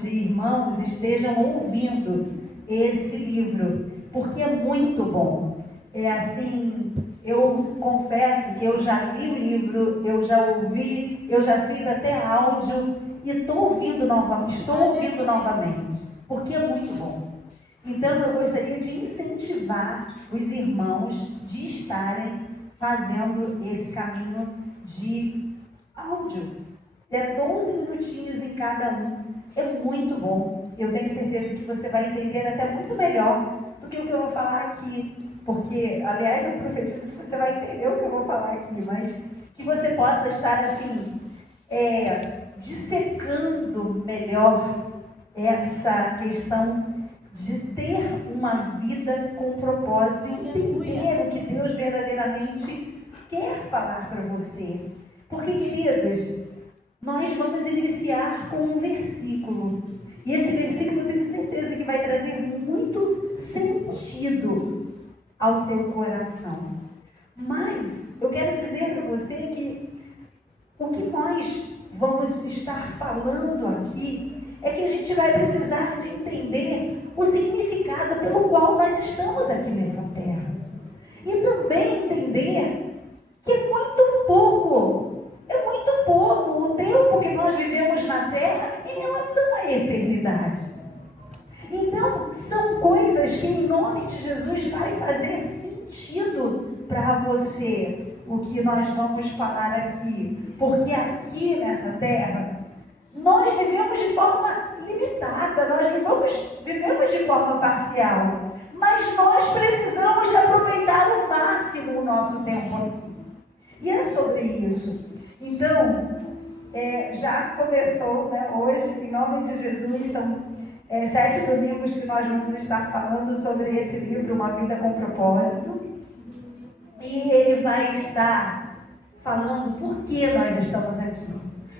de irmãos estejam ouvindo esse livro, porque é muito bom. É assim, eu confesso que eu já li o livro, eu já ouvi, eu já fiz até áudio e estou ouvindo novamente, porque é muito bom. Então eu gostaria de incentivar os irmãos de estarem fazendo esse caminho de áudio. É 12 minutinhos em cada um. É muito bom. Eu tenho certeza que você vai entender até muito melhor do que o que eu vou falar aqui. Porque, aliás, eu profetizo que você vai entender o que eu vou falar aqui, mas que você possa estar assim, dissecando melhor essa questão de ter uma vida com propósito e entender o que Deus verdadeiramente quer falar para você. Porque, queridos, nós vamos iniciar com um versículo. E esse versículo eu tenho certeza que vai trazer muito sentido ao seu coração. Mas eu quero dizer para você que o que nós vamos estar falando aqui é que a gente vai precisar de entender o significado pelo qual nós estamos aqui nessa terra. E também entender que é muito pouco o tempo que nós vivemos na terra em relação à eternidade. Então, são coisas que em nome de Jesus vai fazer sentido para você, o que nós vamos falar aqui. Porque aqui nessa terra, nós vivemos de forma limitada, nós vivemos de forma parcial. Mas nós precisamos de aproveitar ao máximo o nosso tempo aqui. E é sobre isso. Então, já começou, né, hoje, em nome de Jesus, são 7 domingos que nós vamos estar falando sobre esse livro, Uma Vida com Propósito. E ele vai estar falando por que nós estamos aqui.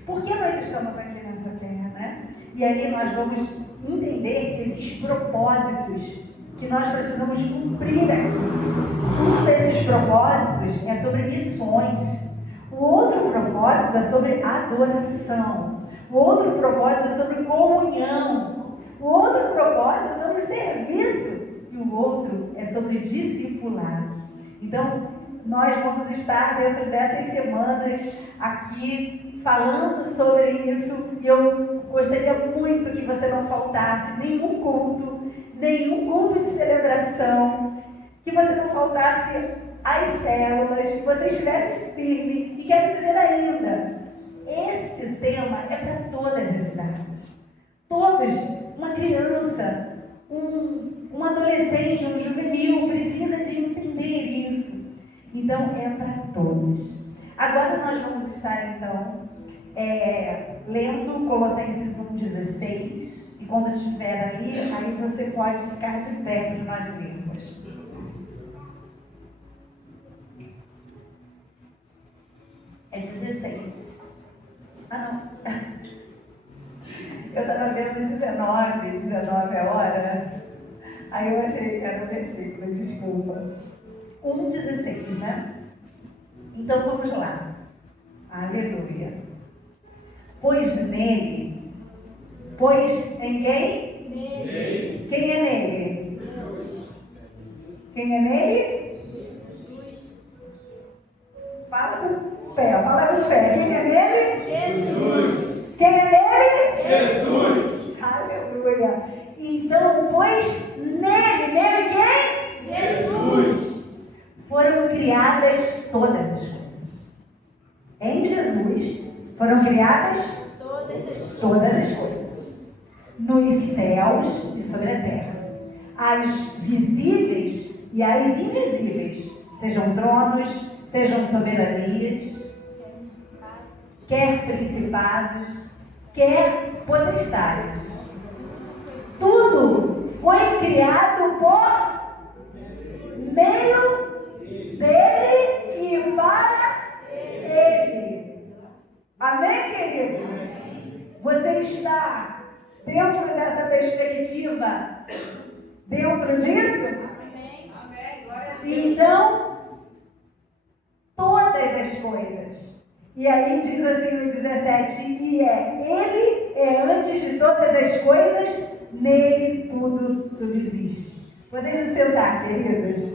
Por que nós estamos aqui nessa terra, né? E aí nós vamos entender que existem propósitos que nós precisamos de cumprir aqui. Um desses propósitos é sobre missões. O outro propósito é sobre adoração. O outro propósito é sobre comunhão. O outro propósito é sobre serviço. E o outro é sobre discipulado. Então, nós vamos estar dentro dessas semanas aqui falando sobre isso. E eu gostaria muito que você não faltasse nenhum culto de celebração, que você não faltasse as células, que você estivesse firme. E quero dizer ainda, esse tema é para todas as idades. Todos, uma criança, um adolescente, um juvenil, precisa de entender isso. Então, é para todos. Agora nós vamos estar, então, lendo Colossenses 1,16. E quando estiver ali, aí você pode ficar de pé para nós lermos. É 16. Ah, não. Eu estava vendo 19 a hora. Aí eu achei que era o versículo, desculpa. 1,16, né? Então vamos lá. Aleluia. Pois em quem? Nele. Quem é nele? Jesus. Quem é nele? Jesus. Fala com fé. Quem é nele? Jesus. Quem é nele? Jesus. Aleluia. Então, pois nele quem? Jesus. Foram criadas todas as coisas. Em Jesus foram criadas todas as coisas. Nos céus e sobre a terra. As visíveis e as invisíveis. Sejam tronos, sejam soberanias, quer principados, quer potestades. Tudo foi criado por meio dele e para ele. Amém, queridos? Você está dentro dessa perspectiva? Dentro disso? Amém. Glória a Deus. Então, todas as coisas E aí diz assim no 17, Ele é antes de todas as coisas, nele tudo subsiste. Podem se sentar, queridos.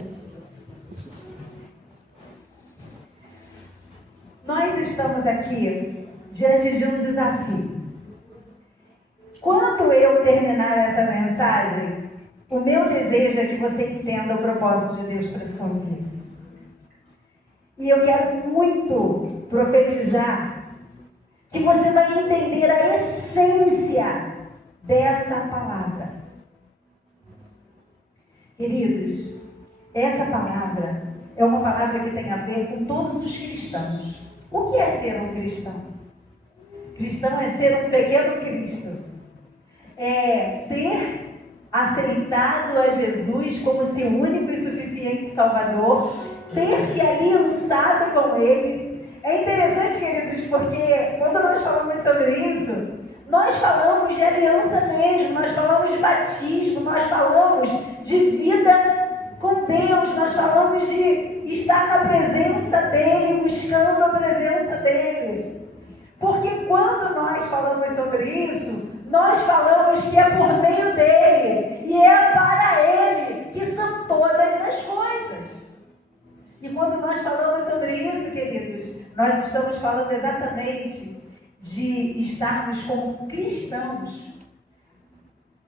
Nós estamos aqui diante de um desafio. Quando eu terminar essa mensagem, o meu desejo é que você entenda o propósito de Deus para a sua vida. E eu quero muito profetizar que você vai entender a essência dessa palavra. Queridos, essa palavra é uma palavra que tem a ver com todos os cristãos. O que é ser um cristão? Cristão é ser um pequeno Cristo. É ter aceitado a Jesus como seu único e suficiente Salvador, ter se aliançado com Ele. É interessante, queridos, porque quando nós falamos sobre isso, nós falamos de aliança mesmo, nós falamos de batismo, nós falamos de vida com Deus, nós falamos de estar na presença dEle, buscando a presença dEle. Porque quando nós falamos sobre isso, nós falamos que é por meio dEle e é para Ele que são todas as coisas. E quando nós falamos sobre isso, queridos, nós estamos falando exatamente de estarmos como cristãos.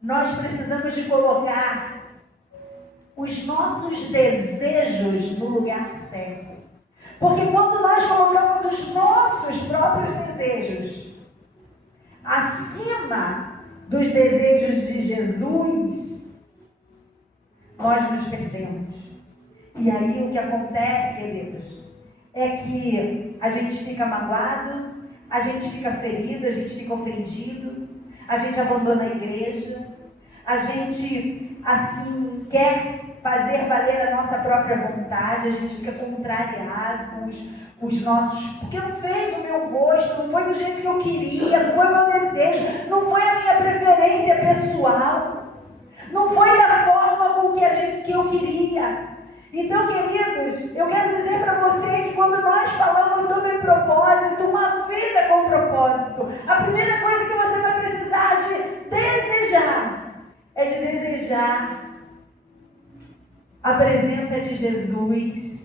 Nós precisamos de colocar os nossos desejos no lugar certo. Porque quando nós colocamos os nossos próprios desejos acima dos desejos de Jesus, nós nos perdemos. E aí o que acontece, queridos, é que a gente fica magoado, a gente fica ferido, a gente fica ofendido, a gente abandona a igreja, a gente, assim, quer fazer valer a nossa própria vontade, a gente fica contrariado com os nossos... Porque não fez o meu gosto, não foi do jeito que eu queria, não foi o meu desejo, não foi a minha preferência pessoal, não foi da forma com que eu queria. Então, queridos, eu quero dizer para você que quando nós falamos sobre propósito, uma vida com propósito, a primeira coisa que você vai precisar de desejar é de desejar a presença de Jesus,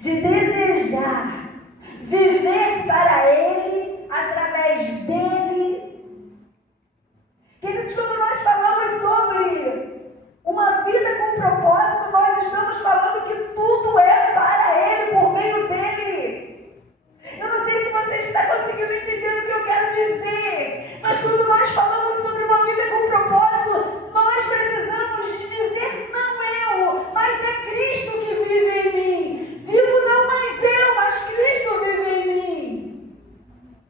de desejar viver para Ele, através dEle. Queridos, quando nós falamos sobre uma vida com propósito, nós estamos falando que tudo é para Ele, por meio dEle. Eu não sei se você está conseguindo entender o que eu quero dizer, mas quando nós falamos sobre uma vida com propósito, nós precisamos de dizer: não eu, mas é Cristo que vive em mim. Vivo não mais eu, mas Cristo vive em mim.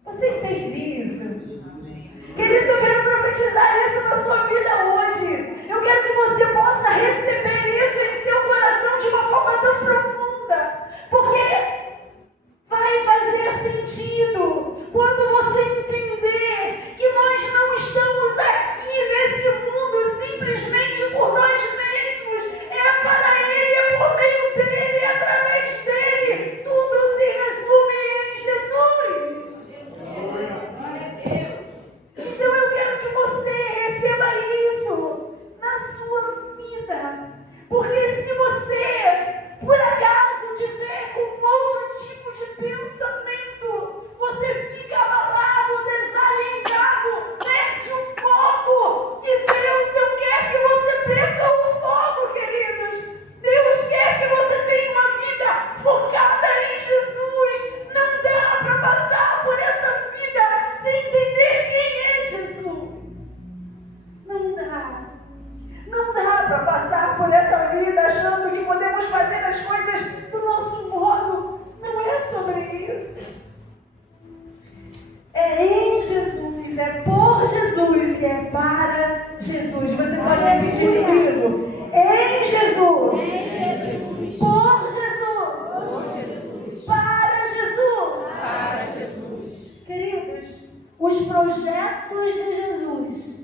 Você entende isso? Querido, eu quero profetizar isso na sua vida hoje. Eu quero que você possa receber isso em seu coração de uma forma tão profunda, porque vai fazer sentido quando você entender que nós não estamos aqui nesse mundo simplesmente por nós mesmos. É para Ele, é por meio dEle, é através dEle. Tudo se resume em Jesus. Então eu quero que você receba isso na sua vida. Porque se você, por acaso, tiver com outro tipo de pensamento, você fica abalado, desalentado, perde o foco. E Deus não quer que você perca o foco, queridos. Deus quer que você tenha uma vida focada em Jesus. Não dá para passar por essa vida sem entender quem é Jesus. Não dá. Não dá para passar por essa vida achando que podemos fazer as coisas do nosso modo. Não é sobre isso. É em Jesus, é por Jesus e é para Jesus. Você pode repetir comigo. Em Jesus. Por Jesus. Para Jesus. Queridos, os projetos de Jesus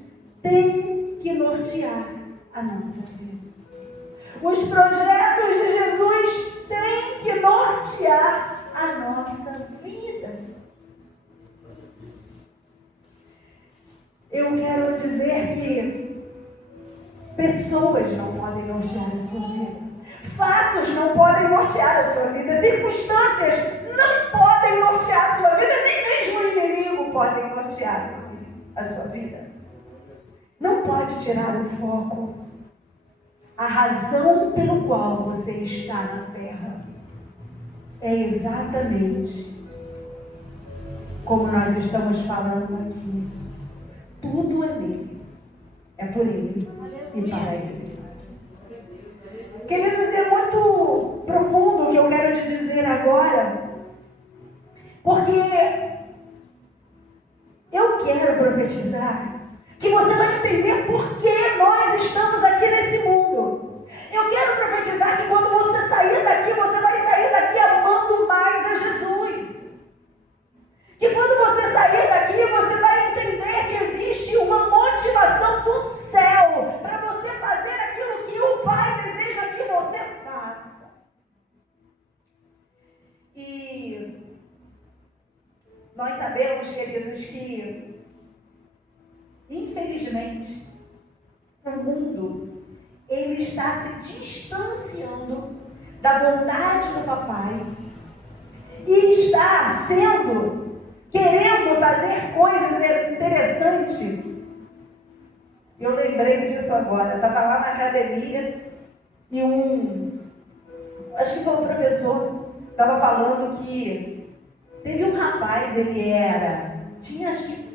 têm que nortear a nossa vida. Os projetos de Jesus têm que nortear a nossa vida. eu quero dizer que pessoas não podem nortear a sua vida. Fatos não podem nortear a sua vida. Circunstâncias não podem nortear a sua vida. Nem mesmo o inimigo pode nortear a sua vida. Não pode tirar o foco. A razão pelo qual você está na terra é exatamente como nós estamos falando aqui. Tudo é dele. É por ele e para ele. Queridos, é muito profundo o que eu quero te dizer agora, porque eu quero profetizar que você vai entender por que nós estamos aqui nesse mundo. Eu quero profetizar que quando você sair daqui, você vai sair daqui amando mais a Jesus. Que quando você sair daqui, você vai entender que existe uma motivação do céu para você fazer aquilo que o Pai deseja que você faça. E nós sabemos, queridos, que infelizmente o mundo ele está se distanciando da vontade do Papai e está querendo fazer coisas interessantes. Eu lembrei disso agora. Eu estava lá na academia e acho que foi um professor, estava falando que teve um rapaz, tinha acho que,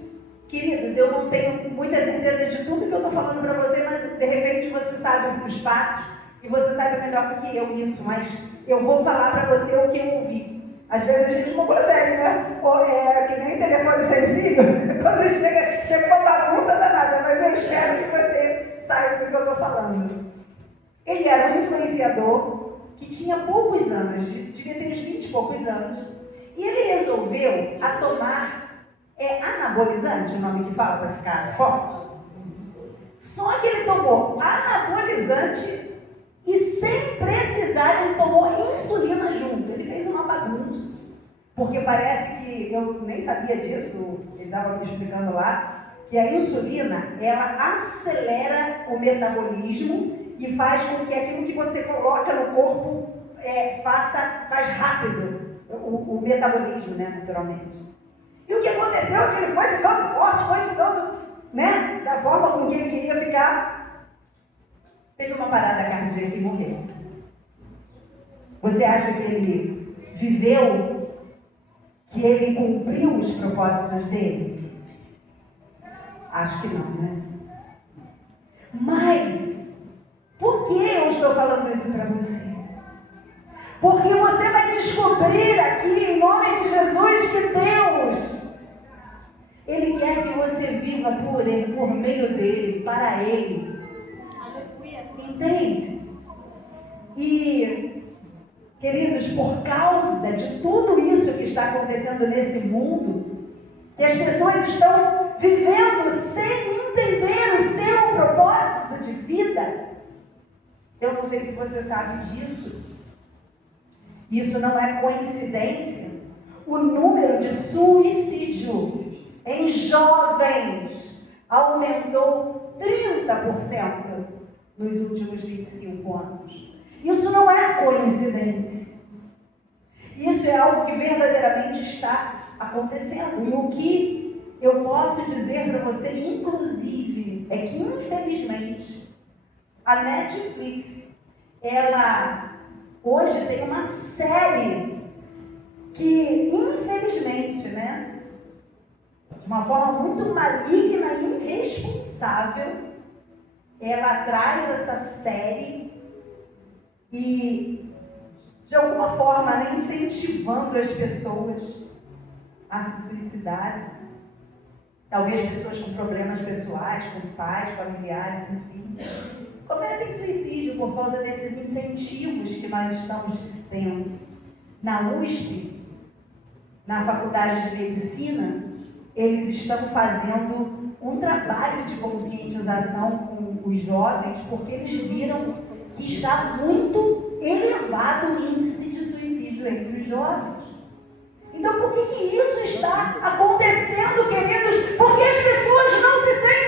queridos, eu não tenho muita certeza de tudo que eu estou falando para você, mas de repente você sabe os fatos e você sabe melhor do que eu isso, mas eu vou falar para você o que eu ouvi. Às vezes a gente não consegue, né? Ou que nem telefone sem fio, quando chega uma bagunça danada, mas eu espero que você saiba do que eu estou falando. Ele era um influenciador que tinha poucos anos, devia ter uns 20 e poucos anos, e ele resolveu tomar anabolizante, o nome que fala para ficar forte. Só que ele tomou anabolizante e sem precisar ele tomou insulina junto. Ele fez uma bagunça, porque parece que, eu nem sabia disso, ele estava me explicando lá, que a insulina, ela acelera o metabolismo e faz com que aquilo que você coloca no corpo faz rápido o metabolismo, né, naturalmente. E o que aconteceu é que ele foi ficando forte, foi ficando, né, da forma com que ele queria ficar. Teve uma parada cardíaca e morreu. Você acha que ele viveu, que ele cumpriu os propósitos dele? Acho que não, né? Mas, por que eu estou falando isso para você? Porque você vai descobrir aqui, em nome de Jesus, que Deus, Ele quer que você viva por Ele, por meio dEle, para Ele. Entende? E, queridos, por causa de tudo isso que está acontecendo nesse mundo, que as pessoas estão vivendo sem entender o seu propósito de vida, eu não sei se você sabe disso, isso não é coincidência, o número de suicídio em jovens aumentou 30% nos últimos 25 anos. Isso não é coincidência. Isso é algo que verdadeiramente está acontecendo. E o que eu posso dizer para você, inclusive, é que, infelizmente, a Netflix, ela hoje tem uma série que, infelizmente, né, de uma forma muito maligna e irresponsável, ela traz essa série e, de alguma forma, né, incentivando as pessoas a se suicidarem. Talvez pessoas com problemas pessoais, com pais, familiares, enfim, cometem suicídio por causa desses incentivos que nós estamos tendo. Na USP, na Faculdade de Medicina, eles estão fazendo um trabalho de conscientização com os jovens, porque eles viram que está muito elevado o índice de suicídio entre os jovens. Então, por que isso está acontecendo, queridos? Porque as pessoas não se sentem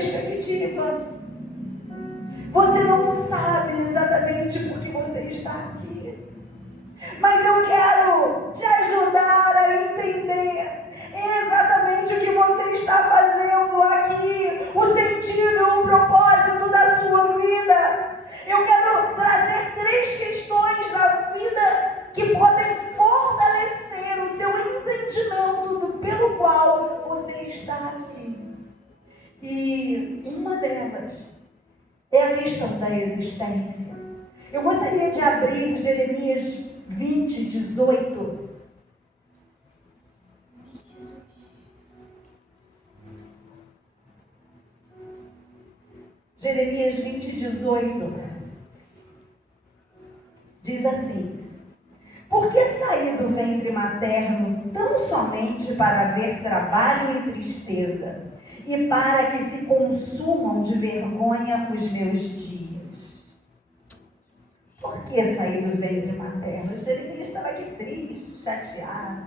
perspectiva. Você não sabe exatamente por que você está aqui. Mas eu quero te ajudar a entender exatamente o que você está fazendo aqui, o sentido, o propósito da sua vida. Eu quero trazer 3 questões da vida que podem fortalecer o seu entendimento do pelo qual você está aqui. E uma delas é a questão da existência. Eu gostaria de abrir Jeremias 20, 18. Jeremias 20, 18. Diz assim: por que saí do ventre materno tão somente para ver trabalho e tristeza, e para que se consumam de vergonha os meus dias? Por que saí do ventre materno? Jeremias estava aqui triste, chateado.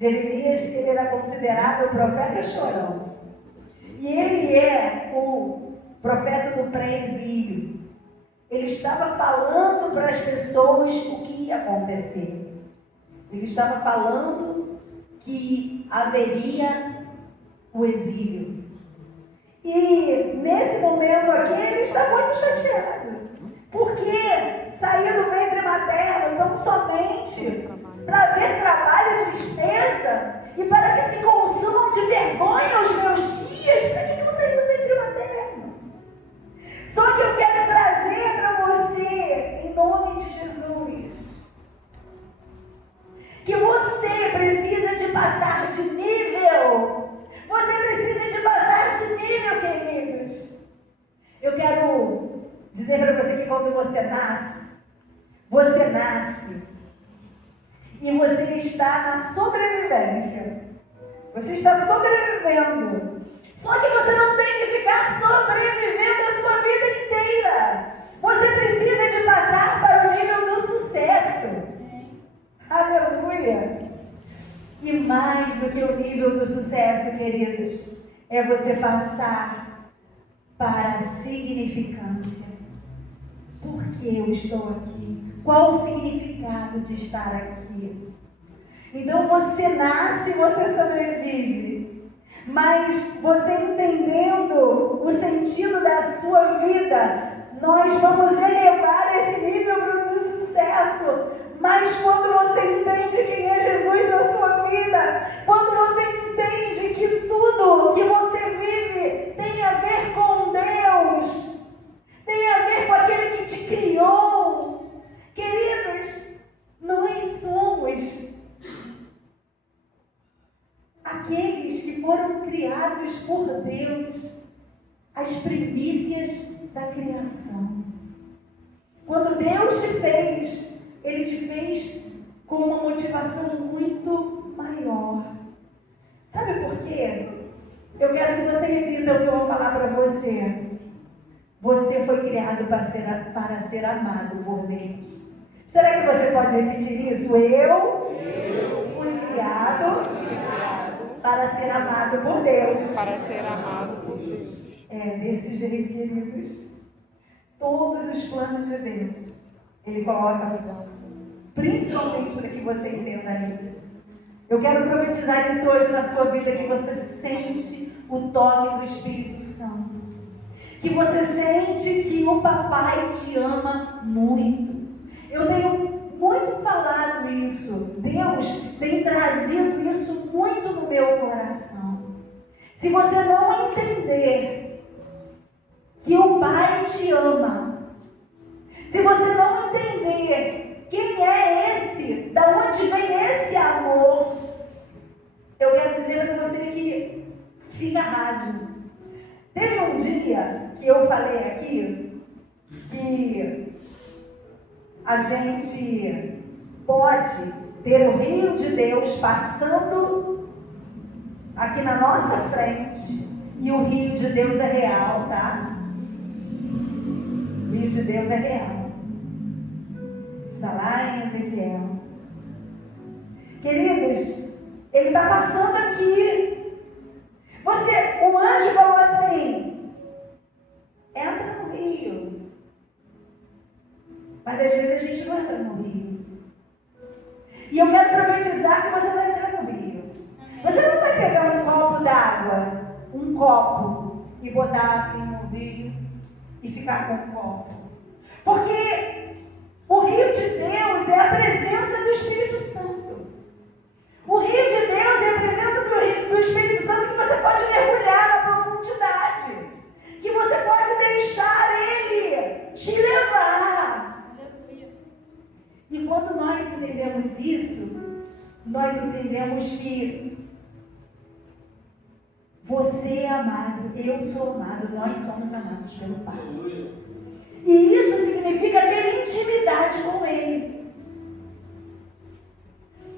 Jeremias, ele era considerado o profeta chorão. E ele é o profeta do pré-exílio. Ele estava falando para as pessoas o que ia acontecer. Ele estava falando que haveria o exílio. E nesse momento aqui ele está muito chateado. Porque saiu do ventre materno tão somente para ver trabalho e tristeza e para que se consumam de vergonha os meus dias. Para que eu saí do ventre materno? Só que eu quero trazer para você, em nome de Jesus, que você precisa de passar de nível. Você precisa de passar de nível, queridos. Eu quero dizer para você que quando você nasce e você está na sobrevivência. Você está sobrevivendo. Só que você não tem que ficar sobrevivendo a sua vida inteira. Você precisa de passar para o nível do sucesso. Aleluia! E mais do que o nível do sucesso, queridos, é você passar para a significância. Por que eu estou aqui? Qual o significado de estar aqui? Então você nasce, você sobrevive. Mas você entendendo o sentido da sua vida, nós vamos elevar esse nível do sucesso. Mas quando você entende quem é Jesus na sua vida, quando você entende que tudo que você vive tem a ver com Deus, tem a ver com aquele que te criou, queridos, nós somos aqueles que foram criados por Deus, as primícias da criação. Quando Deus te fez, Ele te fez com uma motivação muito maior. Sabe por quê? Eu quero que você repita o que eu vou falar para você. Você foi criado para ser amado por Deus. Será que você pode repetir isso? Eu fui criado para ser amado por Deus. Para ser amado por Deus. Desse jeito, queridos. Todos os planos de Deus, Ele coloca, principalmente para que você entenda isso. Eu quero profetizar isso hoje na sua vida, que você sente o toque do Espírito Santo. Que você sente que o papai te ama muito. Eu tenho muito falado isso. Deus tem trazido isso muito no meu coração. Se você não entender que o Pai te ama, se você não entender quem é esse, da onde vem esse amor, eu quero dizer para você que fica raso. Teve um dia que eu falei aqui que a gente pode ter o rio de Deus passando aqui na nossa frente, e o rio de Deus é real, tá? O rio de Deus é real. Está lá em Ezequiel. Queridos, ele está passando aqui. O anjo falou assim: água, um copo, e botar assim no rio e ficar com o copo. Porque o rio de Deus é a presença do Espírito Santo. O rio de Deus é a presença do Espírito Santo que você pode mergulhar na profundidade. Que você pode deixar Ele te levar. E quando nós entendemos isso, nós entendemos que você é amado, eu sou amado, nós somos amados pelo Pai. E isso significa ter intimidade com Ele.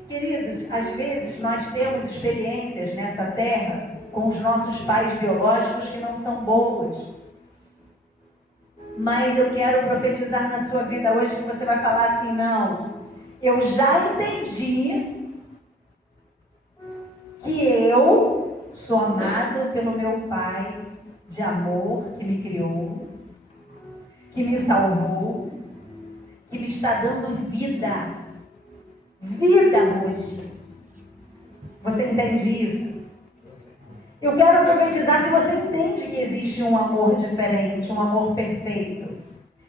Queridos, às vezes nós temos experiências nessa terra com os nossos pais biológicos que não são boas. Mas eu quero profetizar na sua vida hoje que você vai falar assim: não, eu já entendi que eu sou amado pelo meu Pai de amor que me criou, que me salvou, que me está dando vida hoje. Você entende isso? Eu quero profetizar que você entende que existe um amor diferente, um amor perfeito.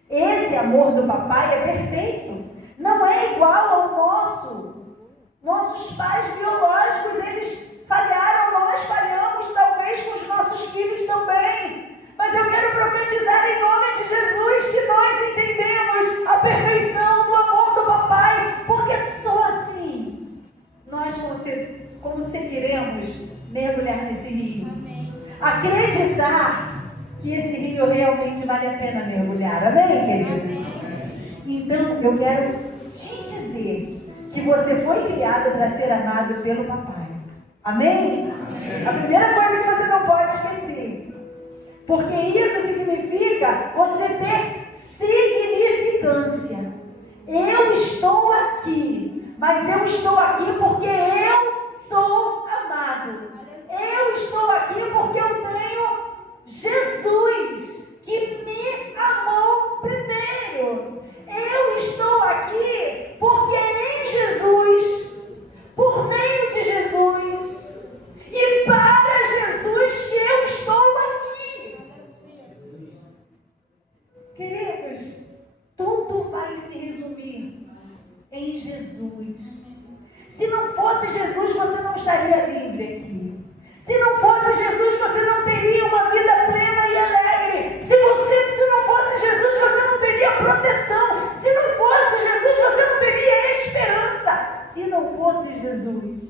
Esse amor do papai é perfeito. Não é igual ao nosso. Nossos pais biológicos, eles falharam, nós falhamos talvez com os nossos filhos também. Mas eu quero profetizar em nome de Jesus que nós entendemos a perfeição do amor do papai, porque só assim nós conseguiremos mergulhar nesse rio. Amém. Acreditar que esse rio realmente vale a pena mergulhar. Amém, queridos? Amém. Então, eu quero te dizer que você foi criado para ser amado pelo papai. Amém? Amém? A primeira coisa que você não pode esquecer. Porque isso significa você ter significância. Eu estou aqui, mas eu estou aqui porque eu sou amado. Eu estou aqui porque eu tenho Jesus, que me amou primeiro. Eu estou aqui porque é em Jesus, por meio de Jesus e para Jesus que eu estou aqui. Queridos, tudo vai se resumir em Jesus. Se não fosse Jesus, você não estaria livre aqui. Se não fosse Jesus, você não teria uma vida plena e alegre. Se não fosse Jesus, você não teria proteção. Se não fosse Jesus, você não teria esperança. Se não fosse Jesus,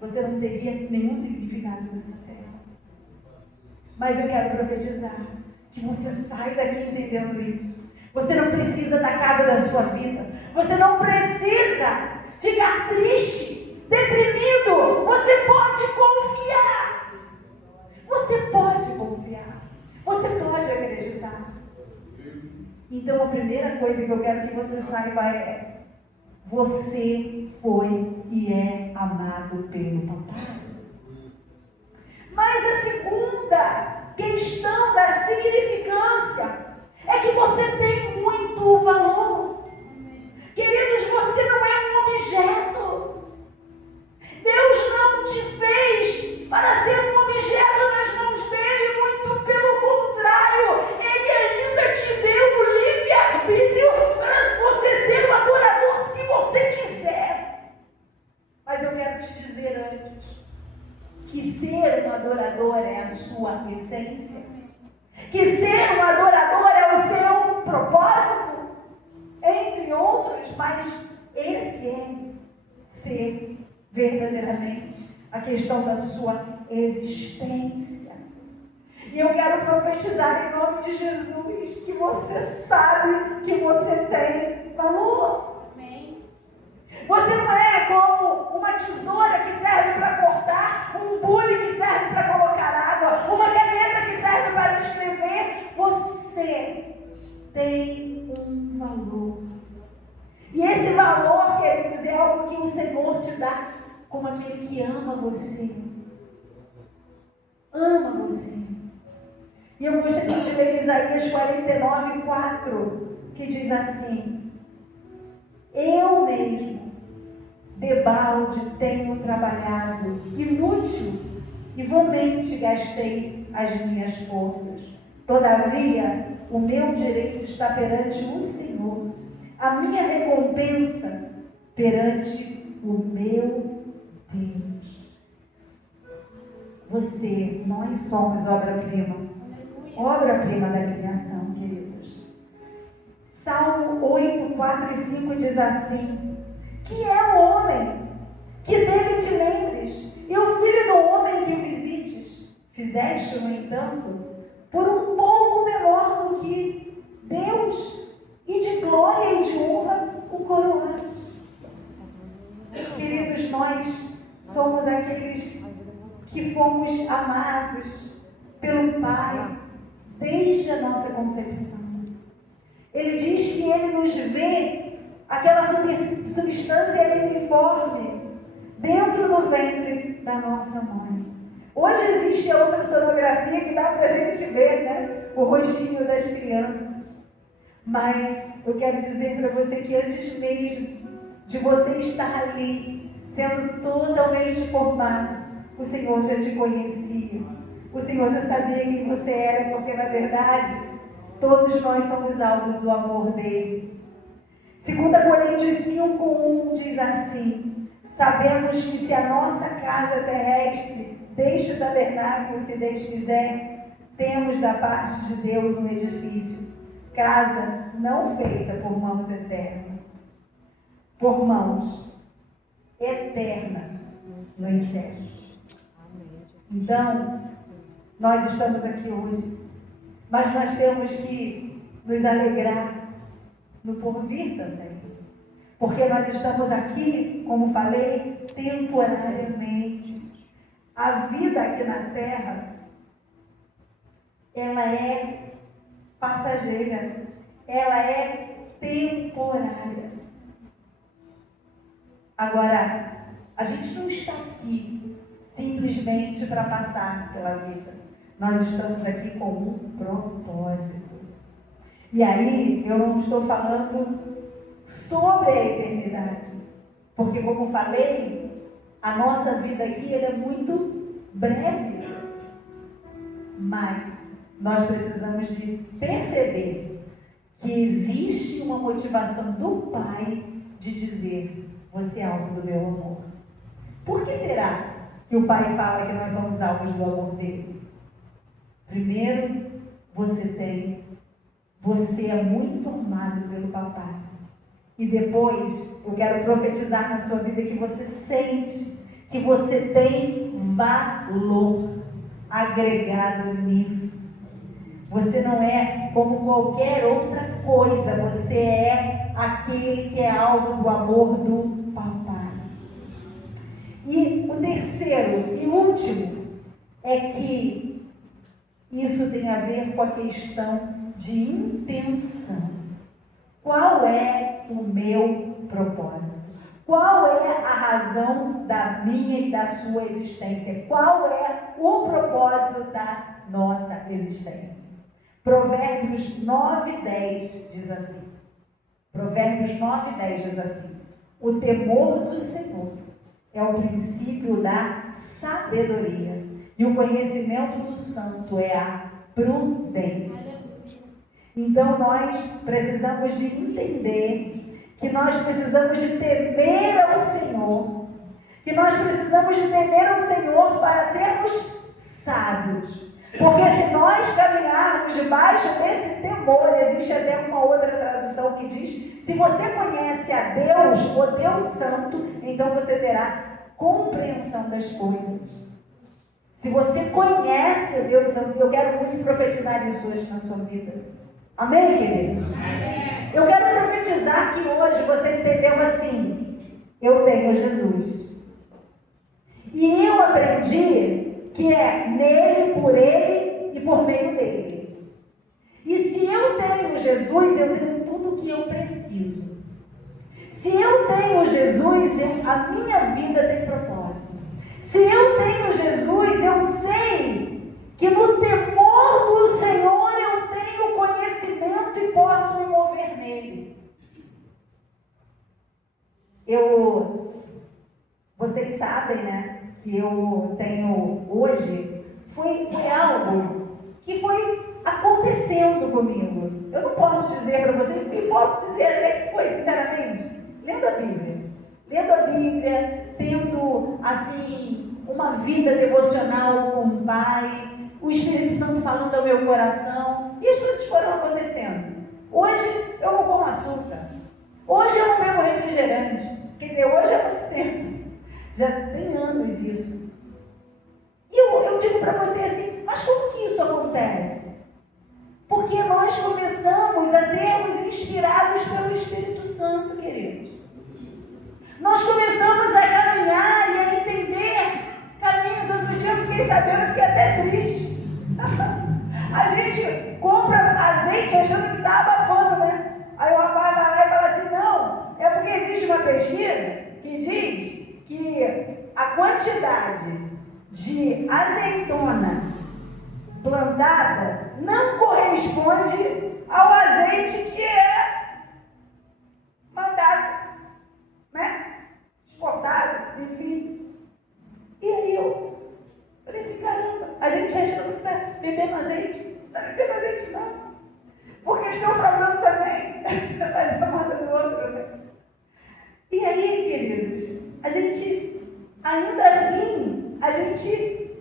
você não teria nenhum significado nessa terra. Mas eu quero profetizar que você sai daqui entendendo isso. Você não precisa dar cabo da sua vida. Você não precisa ficar triste, deprimido. Você pode confiar. Você pode confiar. Você pode acreditar. Então a primeira coisa que eu quero que você saiba é essa: você foi e é amado pelo papai. Mas a segunda questão da significância é que você tem muito valor. Queridos, você não é um objeto. Deus não te fez para ser um objeto nas mãos dele, muito pelo contrário. Ele ainda te deu o livre-arbítrio para você ser um adorador se você quiser. Mas eu quero te dizer antes que ser um adorador é a sua essência. Que ser um adorador é o seu propósito, entre outros, mas esse é ser verdadeiramente a questão da sua existência. E eu quero profetizar em nome de Jesus que você sabe que você tem valor. Amém. Você não é como uma tesoura que serve para cortar, um bule que serve para colocar água, uma caneta que serve para escrever. Você tem um valor. E esse valor, queridos, é algo que o Senhor te dá como aquele que ama você. Ama você. E eu gostaria de ler Isaías 49:4, que diz assim: eu mesmo, debalde, tenho trabalhado, inútil, e vãmente gastei as minhas forças. Todavia, o meu direito está perante o Senhor, a minha recompensa perante o meu Deus. Você, nós somos obra-prima da criação, queridos. Salmo 8, 4 e 5 diz assim: que é o homem, que dele te lembres, e o filho do homem que o visites. Fizeste, no entanto, por um pouco menor do que Deus, e de glória e de honra o coroares. Queridos, nós somos aqueles que fomos amados pelo Pai desde a nossa concepção. Ele diz que Ele nos vê, aquela substância leniliforme, dentro do ventre da nossa mãe. Hoje existe a ultrassonografia que dá para a gente ver, né, o rostinho das crianças. Mas eu quero dizer para você que antes mesmo de você estar ali, sendo totalmente formado, o Senhor já te conhecia. O Senhor já sabia quem você era, porque na verdade, todos nós somos alvos do amor dele. 2 Coríntios 5:1 diz assim: sabemos que se a nossa casa terrestre deste tabernáculo se desfizer, temos da parte de Deus um edifício, casa não feita por mãos eternas, por mãos eternas nos céus. Então, nós estamos aqui hoje, mas nós temos que nos alegrar no porvir também, porque nós estamos aqui, como falei, temporariamente. A vida aqui na Terra, ela é passageira, ela é temporária. Agora, a gente não está aqui simplesmente para passar pela vida. Nós estamos aqui com um propósito. E aí, eu não estou falando sobre a eternidade, porque, como falei, a nossa vida aqui ela é muito breve. Mas nós precisamos de perceber que existe uma motivação do Pai de dizer: você é alvo do meu amor. Por que será que o Pai fala que nós somos alvos do amor dele? Primeiro, você é muito amado pelo Papai. E depois, eu quero profetizar na sua vida que você sente que você tem valor agregado nisso. Você não é como qualquer outra coisa, você é aquele que é alvo do amor do Papai. E o terceiro e último é que isso tem a ver com a questão de intenção. Qual é o meu propósito? Qual é a razão da minha e da sua existência? Qual é o propósito da nossa existência? Provérbios 9:10 diz assim. Provérbios 9:10 diz assim: o temor do Senhor é o princípio da sabedoria, e o conhecimento do santo é a prudência. Então nós precisamos de entender que nós precisamos de temer ao Senhor, que nós precisamos de temer ao Senhor para sermos sábios. Porque se nós caminharmos debaixo desse temor, existe até uma outra tradução que diz: se você conhece a Deus, o Deus Santo, então você terá compreensão das coisas. Se você conhece o Deus Santo, eu quero muito profetizar isso hoje na sua vida. Amém, querido? Amém. Eu quero profetizar que hoje você entendeu assim: eu tenho Jesus. E eu aprendi que é nele, por ele e por meio dele. E se eu tenho Jesus, eu tenho tudo o que eu preciso. Se eu tenho Jesus, a minha vida tem propósito. Se eu tenho Jesus, eu sei que no temor do Senhor eu tenho conhecimento e posso me mover nele. Vocês sabem, né, que eu tenho hoje foi algo que foi acontecendo comigo. Eu não posso dizer para você, e posso dizer até que foi, sinceramente, lendo a Bíblia. Lendo a Bíblia, tendo, assim, uma vida devocional com o Pai, o Espírito Santo falando ao meu coração, e as coisas foram acontecendo. Hoje eu não como açúcar. Hoje eu não bebo refrigerante. Quer dizer, hoje é muito tempo. Já tem anos isso. E eu digo para você assim, mas como que isso acontece? Porque nós começamos a sermos inspirados pelo Espírito Santo, queridos. Nós começamos a caminhar e a entender caminhos. Outro dia eu fiquei sabendo, eu fiquei até triste. A gente compra azeite achando que está abafando, né? Aí o rapaz vai lá e fala assim, não, é porque existe uma pesquisa que diz que a quantidade de azeitona plantada não corresponde ao azeite que é mandado, né? Exportado, enfim. E aí eu falei assim, caramba, a gente achando que está bebendo azeite. Não está bebendo azeite não. Porque eles estão falando também. Mas a moda do outro, né? E aí, queridos, a gente, ainda assim, a gente,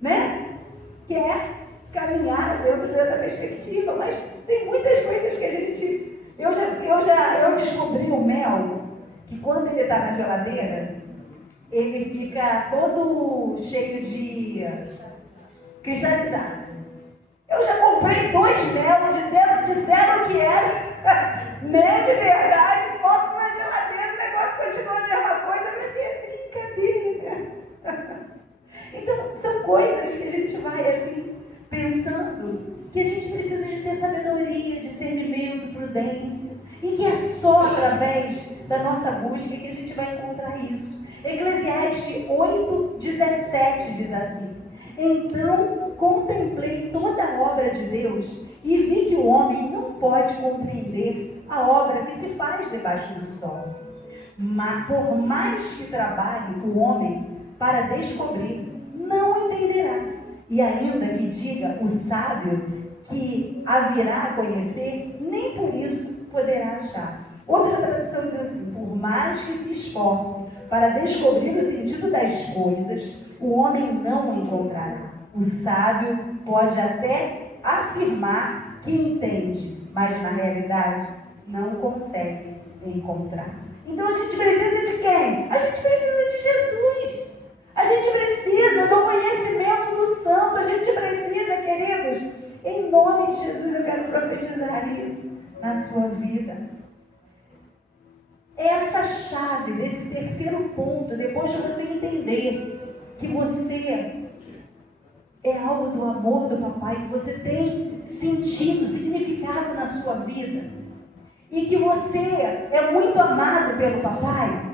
né, quer caminhar dentro dessa perspectiva, mas tem muitas coisas que a gente... Eu descobri o mel, que quando ele está na geladeira, ele fica todo cheio de cristalizado. Eu já comprei 2 mel, disseram que era nem de verdade, boto na geladeira, o negócio continua a mesma coisa, mas é brincadeira. Então, são coisas que a gente vai assim, pensando, que a gente precisa de ter sabedoria, discernimento, prudência, e que é só através da nossa busca que a gente vai encontrar isso. Eclesiastes 8:17 diz assim, então contemplei toda a obra de Deus e vi que o homem não pode compreender a obra que se faz debaixo do sol. Mas por mais que trabalhe o homem para descobrir, não entenderá. E ainda que diga o sábio que haverá a conhecer, nem por isso poderá achar. Outra tradução diz assim, por mais que se esforce para descobrir o sentido das coisas, o homem não o encontrará. O sábio pode até afirmar que entende, mas na realidade não consegue encontrar. Então a gente precisa de quem? A gente precisa de Jesus. A gente precisa do conhecimento do Santo. A gente precisa, queridos, em nome de Jesus, eu quero profetizar isso na sua vida. Essa chave desse terceiro ponto, depois de você entender que você é alvo do amor do papai, que você tem sentido, significado na sua vida, e que você é muito amado pelo papai,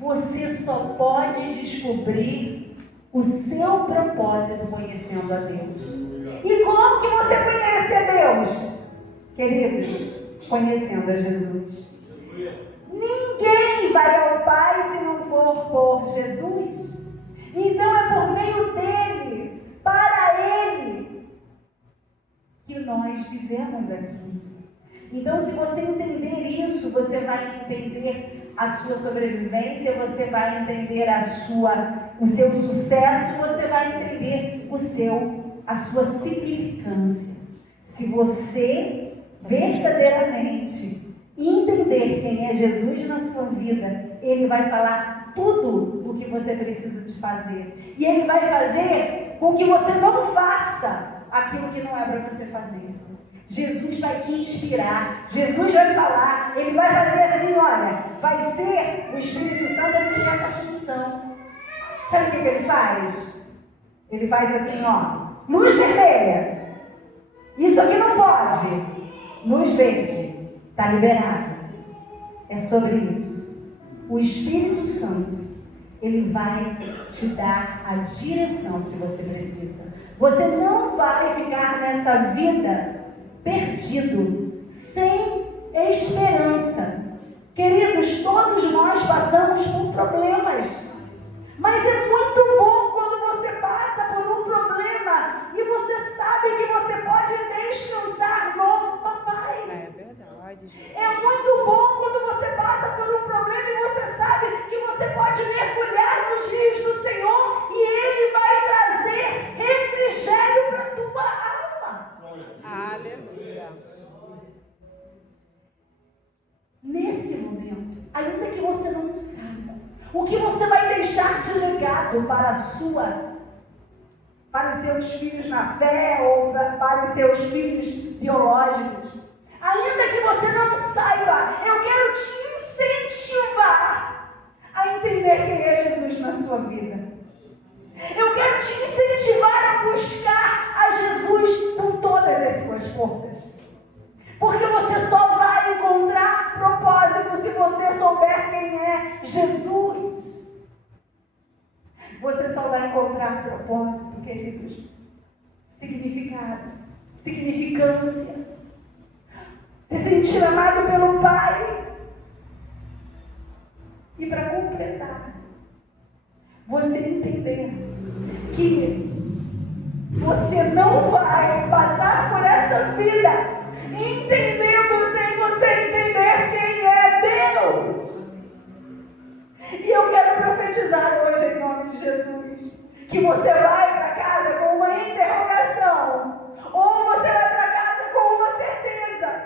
você só pode descobrir o seu propósito conhecendo a Deus. E como que você conhece a Deus? Queridos, conhecendo a Jesus. Ninguém vai ao Pai se não for por Jesus. Então é por meio dele, para ele, que nós vivemos aqui. Então, se você entender isso, você vai entender a sua sobrevivência, você vai entender o seu sucesso, você vai entender a sua significância. Se você verdadeiramente entender quem é Jesus na sua vida, ele vai falar tudo o que você precisa de fazer. E ele vai fazer com que você não faça aquilo que não é para você fazer. Jesus vai te inspirar, Jesus vai falar, ele vai fazer assim, olha, vai ser o Espírito Santo que tem essa função. Sabe o que ele faz? Ele faz assim, ó, luz vermelha, isso aqui não pode, luz verde, está liberado. É sobre isso. O Espírito Santo, ele vai te dar a direção que você precisa. Você não vai ficar nessa vida perdido, sem esperança. Queridos, todos nós passamos por problemas. Mas é muito bom quando você passa por um problema e você sabe que você pode descansar no papai. É verdade, gente. É muito bom quando você passa por um problema e você sabe que você pode mergulhar nos rios do Senhor e Ele vai trazer refrigério para a tua alma. Aleluia. Nesse momento, ainda que você não saiba o que você vai deixar de legado para os seus filhos na fé ou para os seus filhos biológicos, ainda que você não saiba, eu quero te incentivar a entender quem é Jesus na sua vida. Eu quero te incentivar a buscar a Jesus com todas as suas forças. Porque você só vai encontrar propósito se você souber quem é Jesus. Você só vai encontrar propósito, queridos, significado, significância, se sentir amado pelo Pai. E para completar, você entender que você não vai passar por essa vida entendendo sem você entender quem é Deus. E eu quero profetizar hoje em nome de Jesus que você vai para casa com uma interrogação ou você vai para casa com uma certeza,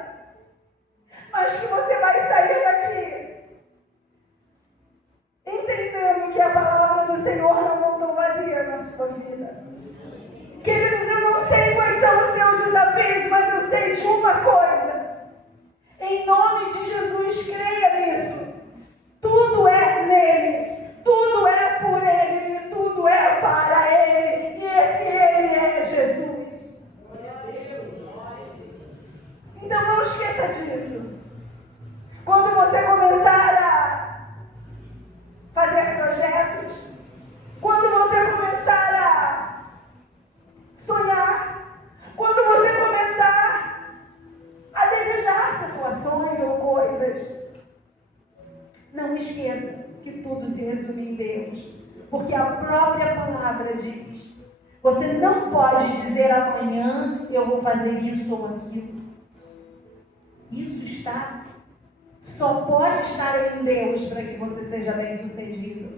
mas que você vai sair daqui entendendo que a palavra do Senhor não voltou vazia na sua vida. Queridos, eu não sei quais são os seus desafios, mas eu sei de uma coisa. Em nome de Jesus, creia nisso. Tudo é nele, tudo é por ele, e tudo é para ele. E esse ele é Jesus. Então não esqueça disso. Quando você começar a fazer projetos, quando você começar a sonhar, quando você começar a desejar situações ou coisas, não esqueça que tudo se resume em Deus, porque a própria palavra diz: você não pode dizer amanhã eu vou fazer isso ou aquilo. Isso só pode estar em Deus para que você seja bem sucedido.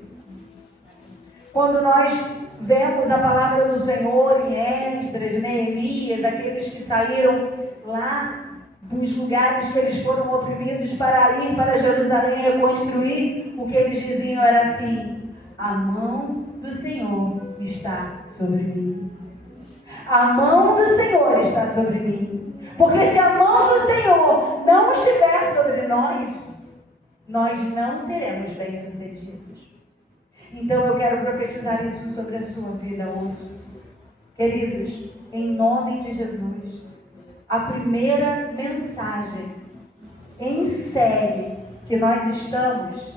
Quando nós vemos a palavra do Senhor em Esdras, Neemias, aqueles que saíram lá dos lugares que eles foram oprimidos para ir para Jerusalém reconstruir, o que eles diziam era assim: a mão do Senhor está sobre mim. A mão do Senhor está sobre mim. Porque se a mão do Senhor não estiver sobre nós não seremos bem-sucedidos. Então eu quero profetizar isso sobre a sua vida hoje. Queridos, em nome de Jesus, a primeira mensagem em série que nós estamos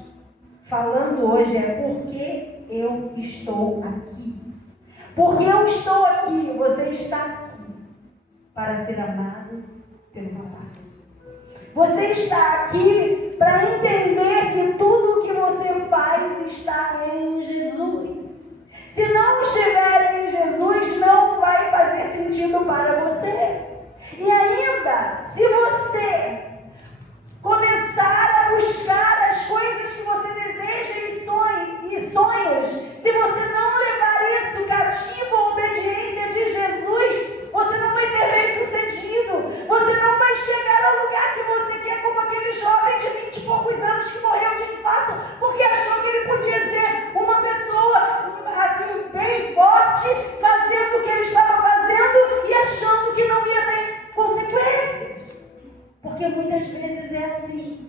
falando hoje é: por que eu estou aqui? Porque eu estou aqui, você está aqui para ser amado pelo Papai. Você está aqui para entender que tudo o que você faz está em Jesus. Se não estiver em Jesus, não vai fazer sentido para você. E ainda, se você começar a buscar as coisas que você deseja e sonhos, se você não levar isso cativo à obediência de Jesus, você não vai ser bem sucedido. Você não vai chegar ao lugar que você quer, como aquele jovem de 20 e poucos anos que morreu de infarto, porque achou que ele podia ser uma pessoa assim, bem forte, fazendo o que ele estava fazendo e achando que não ia ter consequências. Porque muitas vezes é assim.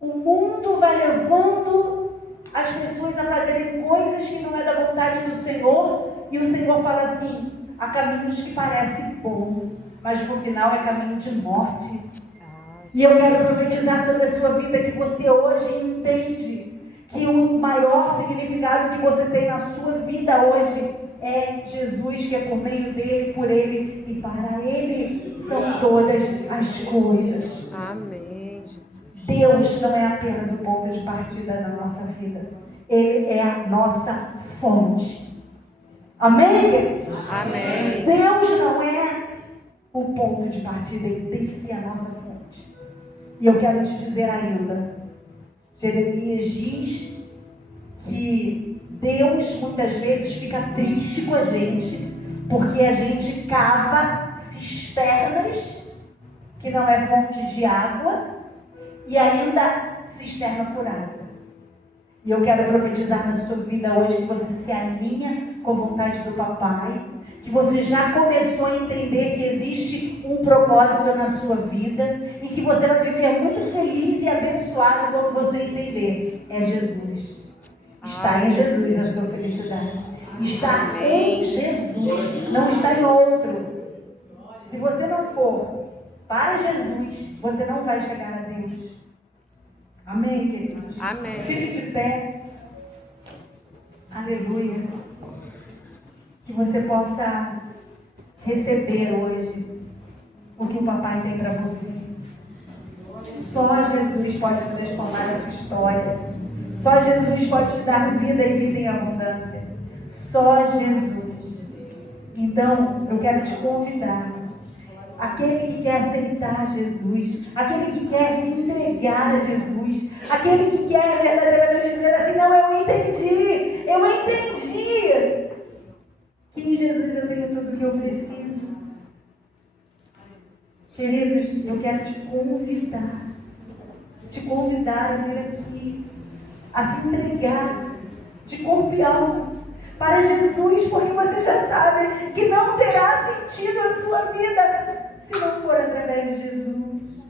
O mundo vai levando as pessoas a fazerem coisas que não é da vontade do Senhor, e o Senhor fala assim: há caminhos que parecem bom, mas no final é caminho de morte. E eu quero profetizar sobre a sua vida que você hoje entende que o maior significado que você tem na sua vida hoje é Jesus, que é por meio dele, por ele e para ele são todas as coisas. Amém. Deus não é apenas o ponto de partida da nossa vida. Ele é a nossa fonte. Amém, queridos? Amém. Deus não é o ponto de partida, Ele tem que ser a nossa fonte. E eu quero te dizer ainda, Jeremias diz que Deus muitas vezes fica triste com a gente, porque a gente cava cisternas, que não é fonte de água, e ainda cisterna furada. E eu quero profetizar na sua vida hoje que você se alinha com a vontade do Papai, que você já começou a entender que existe um propósito na sua vida e que você vai viver muito feliz e abençoado quando você entender. É Jesus. Está em Jesus a sua felicidade. Está em Jesus, não está em outro. Se você não for para Jesus, você não vai chegar a Deus. Amém, queridos? Amém. Fique de pé. Aleluia. Que você possa receber hoje o que o Papai tem para você. Só Jesus pode transformar a sua história. Só Jesus pode te dar vida e vida em abundância. Só Jesus. Então, eu quero te convidar. Aquele que quer aceitar Jesus, aquele que quer se entregar a Jesus, aquele que quer verdadeiramente dizer assim, não, eu entendi que em Jesus eu tenho tudo o que eu preciso. Queridos, eu quero te convidar a vir aqui, a se entregar de corpo e alma para Jesus, porque você já sabe que não terá sentido a sua vida se não for através de Jesus.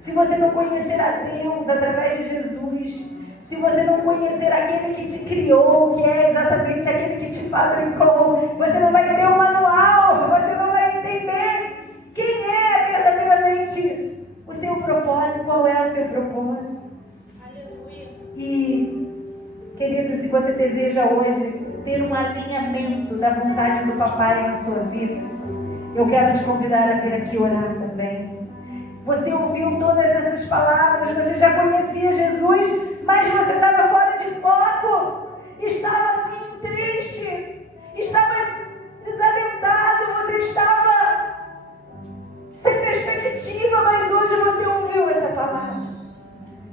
Se você não conhecer a Deus através de Jesus, se você não conhecer aquele que te criou, que é exatamente aquele que te fabricou, você não vai ter um manual, você não vai entender quem é verdadeiramente o seu propósito, qual é o seu propósito. Aleluia. E, querido, se você deseja hoje ter um alinhamento da vontade do Papai na sua vida, eu quero te convidar a vir aqui orar também. Você ouviu todas essas palavras, você já conhecia Jesus, mas você estava fora de foco, estava assim triste, estava desalentado, você estava sem perspectiva, mas hoje você ouviu essa palavra.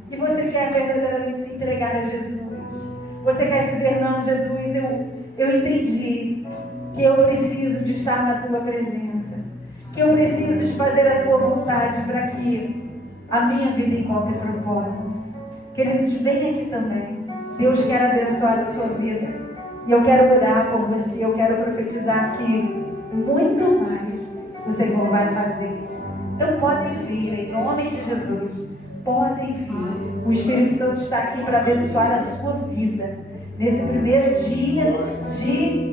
E você quer verdadeiramente se entregar a Jesus. Você quer dizer, não, Jesus, eu entendi que eu preciso de estar na Tua presença, que eu preciso de fazer a Tua vontade para que a minha vida encontre propósito. Queridos, vem aqui também. Deus quer abençoar a sua vida. E eu quero orar por você, eu quero profetizar que muito mais o Senhor vai fazer. Então podem vir, em nome de Jesus. Podem vir. O Espírito Santo está aqui para abençoar a sua vida. Nesse primeiro dia de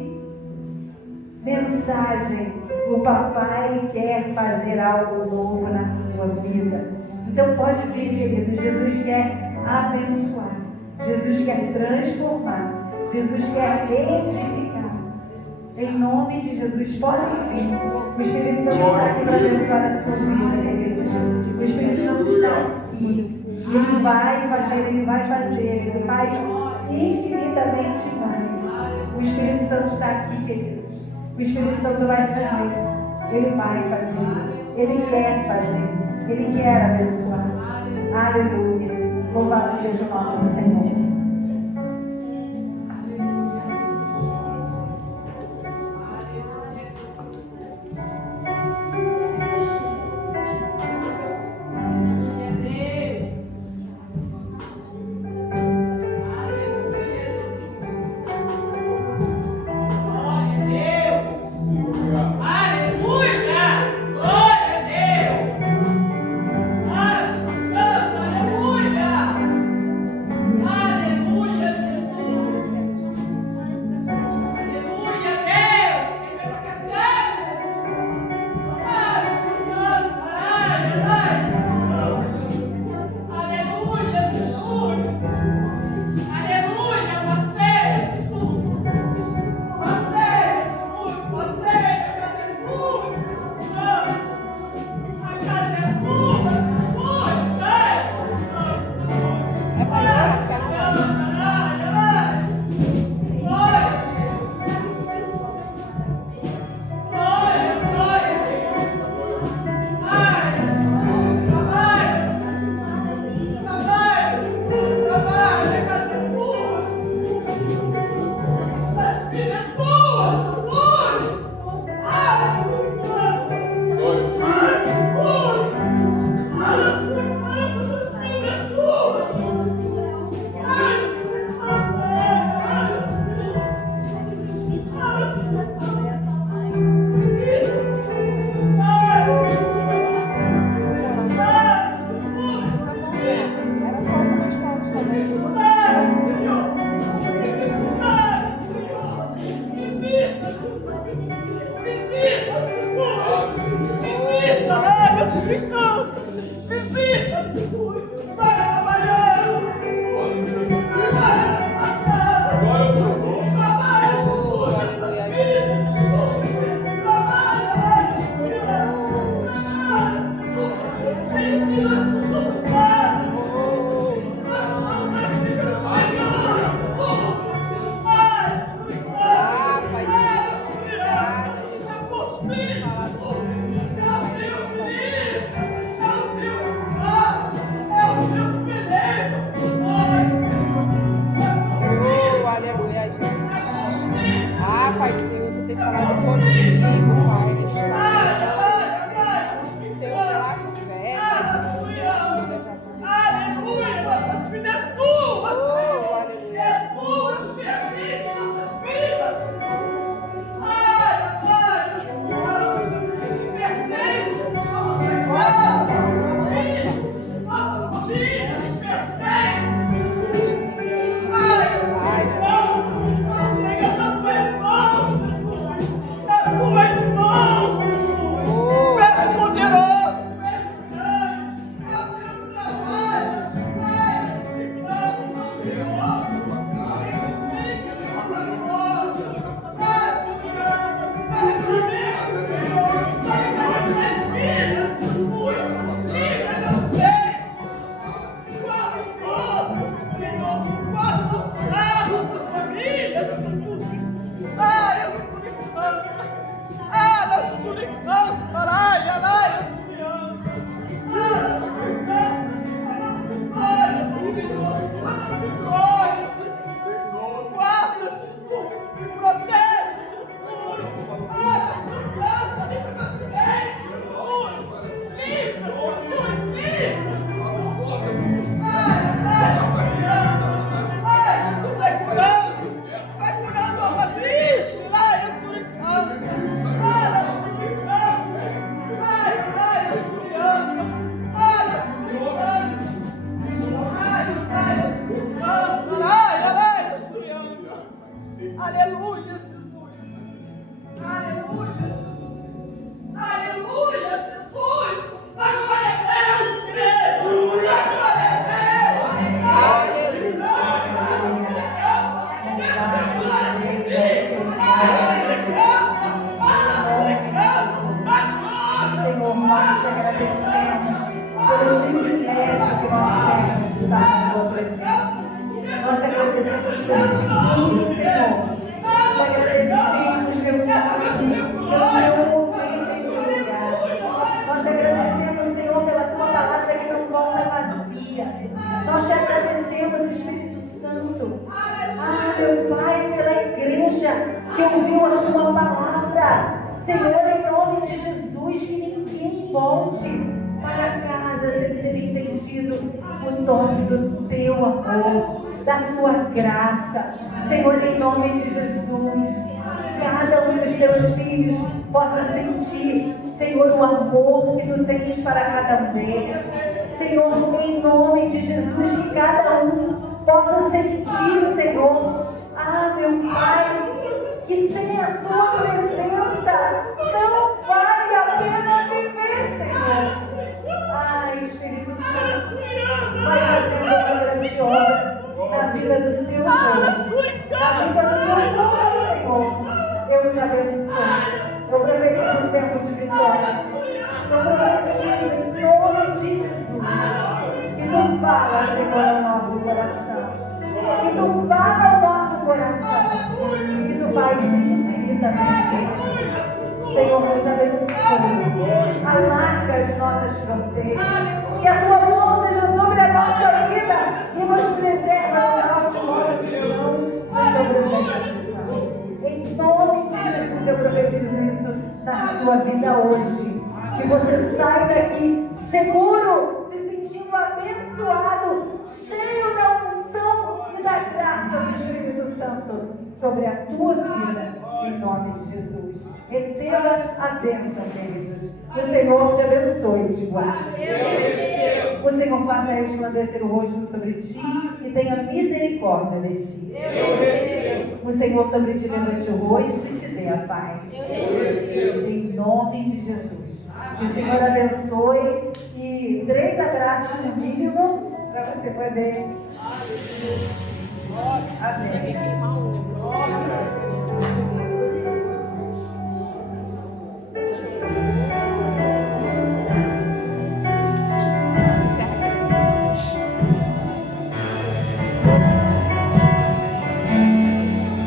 mensagem, o Papai quer fazer algo novo na sua vida. Então pode vir, querido. Jesus quer abençoar. Jesus quer transformar. Jesus quer edificar. Em nome de Jesus, podem vir. O Espírito Santo está aqui para abençoar a sua vida, querido. O Espírito Santo está aqui. Ele vai fazer, Ele faz infinitamente mais. O Espírito Santo está aqui, queridos. O Espírito Santo vai fazer. Ele vai fazer. Ele quer fazer. Ele quer abençoar. Aleluia. Louvado seja o nome do Senhor. Aleluia! Pai, Senhor, tu tem falado comigo, Pai. Senhor, pela fé, Pai, Senhor, Aleluia, nossas vidas é tuas. oh, aleluia. É tuas, permite nossas vidas. Ai, papai, pertence ao nosso casa. Nossa família pertence. Ai, nós entregamos nas tuas mãos, Jesus. Nas tuas mãos, Jesus. Tu és poderoso, tu és grande. Nós temos trabalho. Ai, vamos, Senhor. Guarda, Jesus, protege, Jesus. Livra da silêncio, Jesus. Livra, Jesus, livra. Jesus vai curando a alma triste, lá, Jesus. Aleluia, Jesus. Aleluia. Aleluia, Jesus. A glória é Deus, igreja. A glória é Deus. Senhor, nós te agradecemos pelo privilégio que nós temos de estar na tua presença. Nós te agradecemos pelo seguro, Senhor. Te agradecemos pelo teu mover neste lugar. Nós te agradecemos, Senhor, pela tua palavra que não volta vazia. Nós te agradecemos, Espírito Santo. Ah, meu Pai, pela igreja que ouviu a tua palavra. Senhor, em nome de Jesus, que ninguém volte para casa sem ter entendido o toque do teu amor, da tua graça. Senhor, em nome de Jesus, que cada um dos teus filhos possa sentir, Senhor, o amor que tu tens para cada um deles. Senhor, em nome de Jesus, que cada um possa sentir, Senhor, ah, meu Pai, que sem a tua presença não vale a pena viver, Senhor. Ai, Espírito Santo, vai fazendo uma grande obra na vida do teu povo, na vida do teu povo, Senhor. Eu os abençoo. Eu profetizo um tempo de vitória. Eu profetizo em nome de Jesus que tu fala, Senhor, ao nosso coração. Que tu fala ao nosso coração. Que tu faz infinitamente. Senhor, nos abençoe. Alarga as nossas fronteiras. Que a tua mão seja sobre a nossa vida e nos preserva da morte em nome de Jesus, eu profetizo isso na sua vida hoje. Que você sai daqui seguro, se sentindo abençoado, cheio da unção e da graça do Espírito Santo sobre a tua vida, em nome de Jesus. Receba a bênção, queridos. O Senhor te abençoe e te guarde. O Senhor faça resplandecer o rosto sobre ti e tenha misericórdia de ti. O Senhor sobre ti levante o rosto e te dê a paz. Em nome de Jesus. Que o Senhor abençoe e 3 abraços no mínimo para você poder. Amém.